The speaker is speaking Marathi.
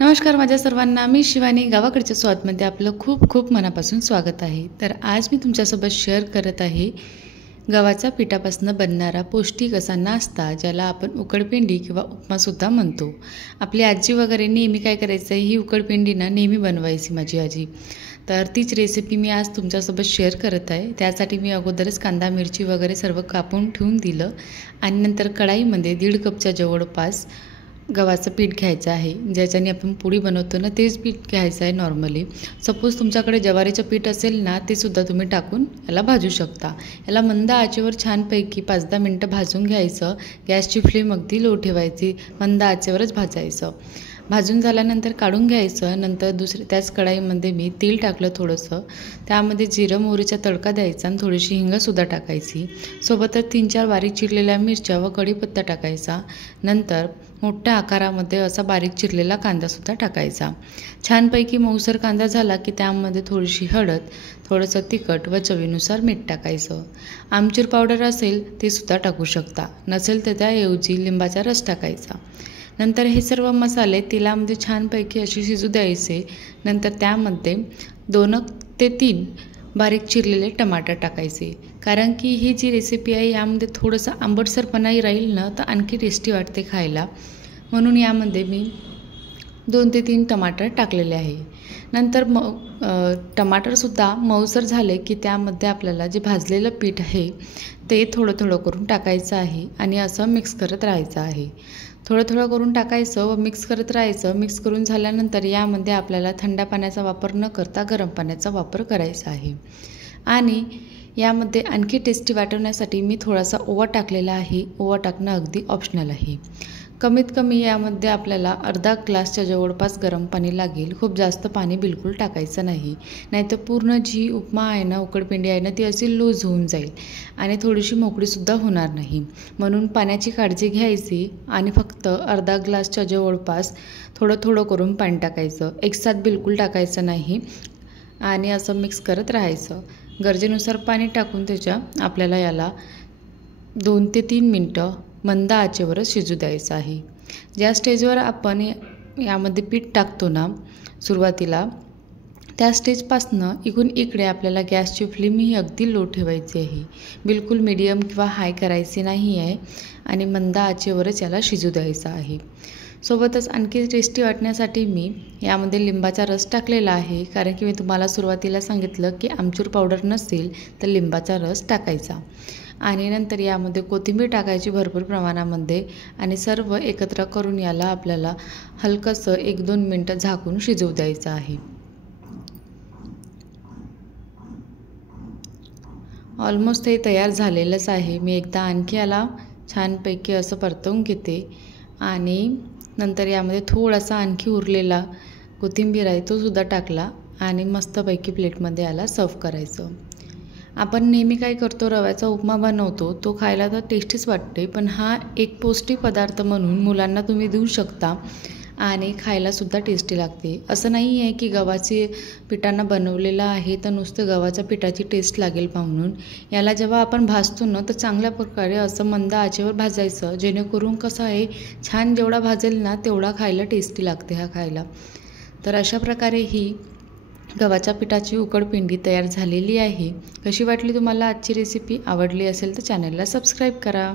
नमस्कार माझ्या सर्वांना, मी शिवानी. गावाकडच्या स्वादमध्ये आपलं खूप खूप मनापासून स्वागत आहे. तर आज मी तुमच्यासोबत शेअर करत आहे गव्हाच्या पिठापासून बनणारा पौष्टिक असा नाश्ता, ज्याला आपण उकडपिंडी किंवा उपमासुद्धा म्हणतो. आपली आजी वगैरे नेहमी काय करायचं, ही उकडपिंडी ना नेहमी बनवायची माझी आजी. तर तीच रेसिपी मी आज तुमच्यासोबत शेअर करत आहे. त्यासाठी मी अगोदरच कांदा मिरची वगैरे सर्व कापून ठेवून दिलं आणि नंतर कढाईमध्ये 1.5 कपच्या जवळपास गव्हाचं पीठ घ्यायचं आहे. ज्याच्याने आपण पोळी बनवतो ना, तेच पीठ घ्यायचं आहे नॉर्मली. सपोज तुमच्याकडे ज्वारीचं पीठ असेल ना, ते सुद्धा तुम्ही टाकून याला भाजू शकता. याला मंद आचेवर छानपैकी 5-10 मिनटं भाजून घ्यायचं. गॅसची फ्लेम अगदी लो ठेवायची, मंद आचेवरच भाजायचं. भाजून झाल्यानंतर काढून घ्यायचं. नंतर त्याच कढाईमध्ये मी तेल टाकलं थोडंसं. त्यामध्ये जिरं मोहरीचा तडका द्यायचा आणि थोडीशी हिंगसुद्धा टाकायची. सोबतच 3-4 बारीक चिरलेल्या मिरच्या व कढीपत्ता टाकायचा. नंतर मोठ्या आकारामध्ये असा बारीक चिरलेला कांदासुद्धा टाकायचा. छानपैकी मऊसर कांदा झाला की त्यामध्ये थोडीशी हळद, थोडंसं तिखट व चवीनुसार मीठ टाकायचं. आमचूर पावडर असेल ते सुद्धा टाकू शकता, नसेल तर त्याऐवजी लिंबाचा रस टाकायचा. नंतर हे सर्व मसाले तेलामध्ये छानपैकी असे शिजू द्यायचे. नंतर त्यामध्ये 2 ते 3 बारीक चिरलेले टमाटर टाकायचे. कारण की ही जी रेसिपी आहे यामध्ये थोडंसं आंबटसरपणाही राहील ना, तर आणखी टेस्टी वाटते खायला. म्हणून यामध्ये मी 2 ते 3 टमाटर टाकलेले आहे. नंतर टमाटरसुद्धा मऊसर झाले की त्यामध्ये आपल्याला जे भाजलेलं पीठ आहे ते थोडं थोडं करून टाकायचं आहे आणि असं मिक्स करत राहायचं आहे. थोडं थोडं करून टाकायचं व मिक्स करत राहायचं. मिक्स करून झाल्यानंतर यामध्ये आपल्याला थंड पाण्याचा वापर न करता गरम पाण्याचा वापर करायचा आहे. आणि यामध्ये आणखी टेस्टी वाटवण्यासाठी मी थोडासा ओवा टाकलेला आहे. ओवा टाकणं अगदी ऑप्शनल आहे. कमीत कमी यामध्ये आपल्याला अर्धा ग्लासच्या जवळपास गरम पाणी लागेल. खूप जास्त पाणी बिलकुल टाकायचं नाही, नाहीतर पूर्ण जी उपमा आहे ना, उकडपिंडी आहे ना, ती अशी लूज होऊन जाईल आणि थोडीशी मोकळीसुद्धा होणार नाही. म्हणून पाण्याची काळजी घ्यायची आणि फक्त अर्धा ग्लासच्या जवळपास थोडं थोडं करून पाणी टाकायचं. एकसाथ बिलकुल टाकायचं नाही आणि असं मिक्स करत राहायचं. गरजेनुसार पाणी टाकून आपल्याला याला 2 ते 3 मिनटं मंद आचेवरच शिजू द्यायचं आहे. ज्या स्टेजवर आपण यामध्ये पीठ टाकतो ना सुरुवातीला, त्या स्टेजपासनं इकडे आपल्याला गॅसची फ्लेम ही अगदी लो ठेवायची आहे. बिलकुल मीडियम किंवा हाय करायची नाही आहे आणि मंद आचेवरच याला शिजू द्यायचं आहे. सोबतच आणखी टेस्टी वाटण्यासाठी मी यामध्ये लिंबाचा रस टाकलेला आहे. कारण की मी तुम्हाला सुरुवातीला सांगितलं की आमचूर पावडर नसेल तर लिंबाचा रस टाकायचा. आणि नंतर यामध्ये कोथिंबीर टाकायची भरपूर प्रमाणामध्ये आणि सर्व एकत्र करून याला आपल्याला हलकंसं 1-2 मिनटं झाकून शिजवू द्यायचं आहे. ऑलमोस्ट हे तयार झालेलंच आहे. मी एकदा आणखी याला छानपैकी असं परतवून घेते आणि नंतर यामध्ये थोडासा आणखी उरलेला कोथिंबीर आहे तो सुद्धा टाकला आणि मस्तपैकी प्लेटमध्ये याला सर्व करायचं. आपण नेहमी काय करतो, रव्याचा उपमा बनवतो, तो खायला तर टेस्टीच वाटते, पण हा एक पौष्टिक पदार्थ म्हणून मुलांना तुम्ही देऊ शकता आणि खायलासुद्धा टेस्टी लागते. असं नाही आहे की गव्हाची पिठानं बनवलेलं आहे तर नुसतं गव्हाच्या पिठाची टेस्ट लागेल म्हणून. याला जेव्हा आपण भाजतो ना, तर चांगल्या प्रकारे असं मंद आचेवर भाजायचं, जेणेकरून कसं आहे, छान जेवढा भाजेल ना तेवढा खायला टेस्टी लागते हा खायला. तर अशा प्रकारे ही गव्हाच्या पिठाची उकडपिंडी तयार झालेली आहे. कशी वाटली तुम्हाला आजची रेसिपी? आवडली असेल तर चॅनलला सबस्क्राईब करा.